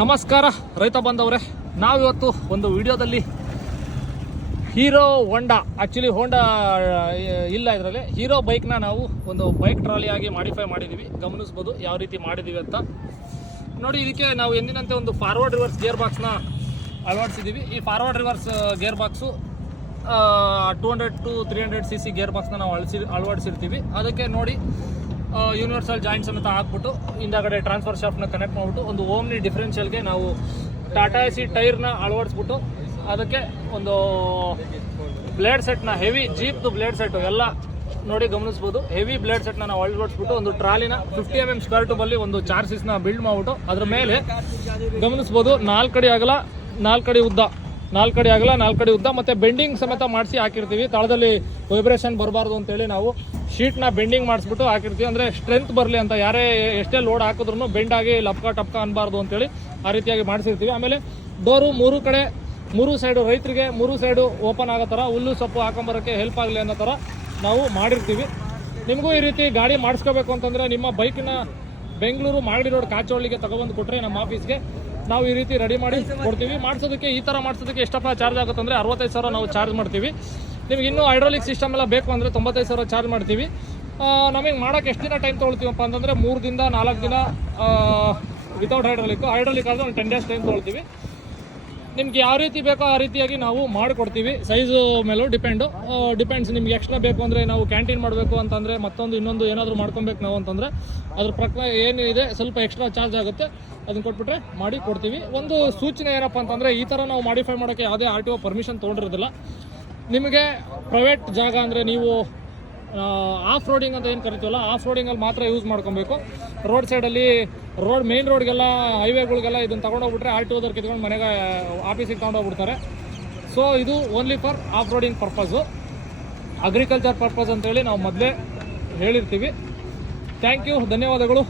ನಮಸ್ಕಾರ ರೈತ ಬಂದವರೇ, ನಾವಿವತ್ತು ಒಂದು ವಿಡಿಯೋದಲ್ಲಿ ಹೀರೋ ಹೋಂಡಾ, ಆ್ಯಕ್ಚುಲಿ ಹೋಂಡಾ ಇಲ್ಲ ಇದರಲ್ಲಿ, ಹೀರೋ ಬೈಕ್ನ ನಾವು ಒಂದು ಬೈಕ್ ಟ್ರಾಲಿಯಾಗಿ ಮಾಡಿಫೈ ಮಾಡಿದ್ದೀವಿ. ಗಮನಿಸ್ಬೋದು ಯಾವ ರೀತಿ ಮಾಡಿದ್ದೀವಿ ಅಂತ ನೋಡಿ. ಇದಕ್ಕೆ ನಾವು ಎಂದಿನಂತೆ ಒಂದು ಫಾರ್ವರ್ಡ್ ರಿವರ್ಸ್ ಗೇರ್ ಬಾಕ್ಸ್ನ ಅಳವಡಿಸಿದ್ದೀವಿ. ಈ forward reverse gear box 200 to 300 cc gear ಬಾಕ್ಸ್ನ ನಾವು ಅಳವಡಿಸಿರ್ತೀವಿ. ಅದಕ್ಕೆ ನೋಡಿ ಯೂನಿವರ್ಸಲ್ ಜಾಯಿಂಟ್ ಸಮೇತ ಹಾಕ್ಬಿಟ್ಟು ಹಿಂದಗಡೆ ಟ್ರಾನ್ಸ್ಫರ್ ಶಾಫ್ಟ್ನ ಕನೆಕ್ಟ್ ಮಾಡಿಬಿಟ್ಟು ಒಂದು ಓಮ್ನಿ ಡಿಫ್ರೆನ್ಷಿಯಲ್ಗೆ ನಾವು ಟಾಟಾ ಎಸಿ ಟೈರ್ನ ಅಳವಡಿಸ್ಬಿಟ್ಟು ಅದಕ್ಕೆ ಒಂದು ಬ್ಲೇಡ್ ಸೆಟ್ನ, ಹೆವಿ ಜೀಪ್ದು ಬ್ಲೇಡ್ ಸೆಟ್ಟು ಎಲ್ಲ ನೋಡಿ ಗಮನಿಸ್ಬೋದು. ಹೆವಿ ಬ್ಲೇಡ್ ಸೆಟ್ನ ನಾವು ಅಳವಡಿಸ್ಬಿಟ್ಟು ಒಂದು ಟ್ರಾಲಿನ 50 mm ಸ್ಕ್ವೇರ್ ಟ್ಯೂಬಲ್ಲಿ ಒಂದು ಚಾರ್ಸಿಸ್ನ ಬಿಲ್ಡ್ ಮಾಡಿಬಿಟ್ಟು ಅದ್ರ ಮೇಲೆ ಗಮನಿಸ್ಬೋದು 4 ಅಡಿ ಅಗಲ 4 ಅಡಿ ಉದ್ದ, 4 ಅಡಿ ಅಗಲ 4 ಅಡಿ ಉದ್ದ ಮತ್ತು ಬೆಂಡಿಂಗ್ ಸಮೇತ ಮಾಡಿಸಿ ಹಾಕಿರ್ತೀವಿ. ತಳದಲ್ಲಿ ವೈಬ್ರೇಷನ್ ಬರಬಾರ್ದು ಅಂತೇಳಿ ನಾವು ಶೀಟ್ನ ಬೆಂಡಿಂಗ್ ಮಾಡಿಸ್ಬಿಟ್ಟು ಹಾಕಿರ್ತೀವಿ. ಅಂದರೆ ಸ್ಟ್ರೆಂತ್ ಬರಲಿ ಅಂತ, ಯಾರೇ ಎಷ್ಟೇ ಲೋಡ್ ಹಾಕಿದ್ರು ಬೆಂಡಾಗಿ ಲಪ್ಕ ಟಪ್ಕ ಅನ್ಬಾರ್ದು ಅಂತೇಳಿ ಆ ರೀತಿಯಾಗಿ ಮಾಡಿಸಿರ್ತೀವಿ. ಆಮೇಲೆ ಡೋರು 3 ಕಡೆ 3 ಸೈಡು, ರೈತರಿಗೆ 3 ಸೈಡು ಓಪನ್ ಆಗೋ ಥರ, ಹುಲ್ಲು ಸೊಪ್ಪು ಹಾಕೊಂಬರೋಕ್ಕೆ ಹೆಲ್ಪ್ ಆಗಲಿ ಅನ್ನೋ ಥರ ನಾವು ಮಾಡಿರ್ತೀವಿ. ನಿಮಗೂ ಈ ರೀತಿ ಗಾಡಿ ಮಾಡಿಸ್ಕೋಬೇಕು ಅಂತಂದರೆ ನಿಮ್ಮ ಬೈಕಿನ ಬೆಂಗಳೂರು ಮಾಗಡಿ ರೋಡ್ ಕಾಚೋಳಿಗೆ ತಗೊಬಂದು ಕೊಟ್ಟರೆ ನಮ್ಮ ಆಫೀಸ್ಗೆ ನಾವು ಈ ರೀತಿ ರೆಡಿ ಮಾಡಿ ಕೊಡ್ತೀವಿ. ಮಾಡಿಸೋದಕ್ಕೆ ಈ ಥರ ಮಾಡಿಸೋದಕ್ಕೆ ಎಷ್ಟಪ್ಪ ಚಾರ್ಜ್ ಆಗುತ್ತೆ ಅಂದರೆ 65,000 ನಾವು ಚಾರ್ಜ್ ಮಾಡ್ತೀವಿ. ನಿಮ್ಗೆ ಇನ್ನೂ ಹೈಡ್ರಾಲಿಕ್ ಸಿಸ್ಟಮ್ ಎಲ್ಲ ಬೇಕು ಅಂದರೆ 95,000 ಚಾರ್ಜ್ ಮಾಡ್ತೀವಿ. ನಮಗೆ ಮಾಡೋಕ್ಕೆ ಎಷ್ಟು ದಿನ ಟೈಮ್ ತೊಗೊಳ್ತೀವಪ್ಪ ಅಂತಂದರೆ 3 ದಿಂದ 4 ದಿನ ವಿತೌಟ್ ಹೈಡ್ರಾಲಿಕ್ ಆದರೆ ಒಂದು 10 days ಟೈಮ್ ತೊಗೊಳ್ತೀವಿ. ನಿಮ್ಗೆ ಯಾವ ರೀತಿ ಬೇಕೋ ಆ ರೀತಿಯಾಗಿ ನಾವು ಮಾಡಿಕೊಡ್ತೀವಿ. ಸೈಜು ಮೇಲೂ ಡಿಪೆಂಡ್ಸ್. ನಿಮ್ಗೆ ಎಕ್ಸ್ಟ್ರಾ ಬೇಕು ಅಂದರೆ ನಾವು ಕ್ಯಾಂಟೀನ್ ಮಾಡಬೇಕು ಅಂತಂದರೆ, ಇನ್ನೊಂದು ಏನಾದರೂ ಮಾಡ್ಕೊಬೇಕು ನಾವು ಅಂತಂದರೆ ಅದ್ರ ಪ್ರಕಾರ ಏನಿದೆ ಸ್ವಲ್ಪ ಎಕ್ಸ್ಟ್ರಾ ಚಾರ್ಜ್ ಆಗುತ್ತೆ, ಅದನ್ನ ಕೊಟ್ಬಿಟ್ರೆ ಮಾಡಿ ಕೊಡ್ತೀವಿ. ಒಂದು ಸೂಚನೆ ಏನಪ್ಪ ಅಂತಂದರೆ, ಈ ಥರ ನಾವು ಮಾಡಿಫೈ ಮಾಡೋಕ್ಕೆ ಯಾವುದೇ RTO ಪರ್ಮಿಷನ್ ತೊಗೊಂಡಿರೋದಿಲ್ಲ. ನಿಮಗೆ ಪ್ರೈವೇಟ್ ಜಾಗ ಅಂದರೆ ನೀವು ಆಫ್ ರೋಡಿಂಗ್ ಅಂತ ಏನು ಕರಿತೀವಲ್ಲ, ಆಫ್ ರೋಡಿಂಗಲ್ಲಿ ಮಾತ್ರ ಯೂಸ್ ಮಾಡ್ಕೊಬೇಕು. ರೋಡ್ ಸೈಡಲ್ಲಿ ಮೇನ್ ರೋಡ್ಗೆಲ್ಲ, ಹೈವೇಗಳಿಗೆಲ್ಲ ಇದನ್ನು ತೊಗೊಂಡೋಗ್ಬಿಟ್ರೆ RTOದವ್ರು ಕಿತ್ಕೊಂಡು ಮನೆಗೆ ಆಫೀಸಿಗೆ ತೊಗೊಂಡೋಗ್ಬಿಡ್ತಾರೆ. ಸೊ ಇದು only for off roading purpose, agriculture purpose ಅಂತೇಳಿ ನಾವು ಮೊದಲೇ ಹೇಳಿರ್ತೀವಿ. ಥ್ಯಾಂಕ್ ಯು, ಧನ್ಯವಾದಗಳು.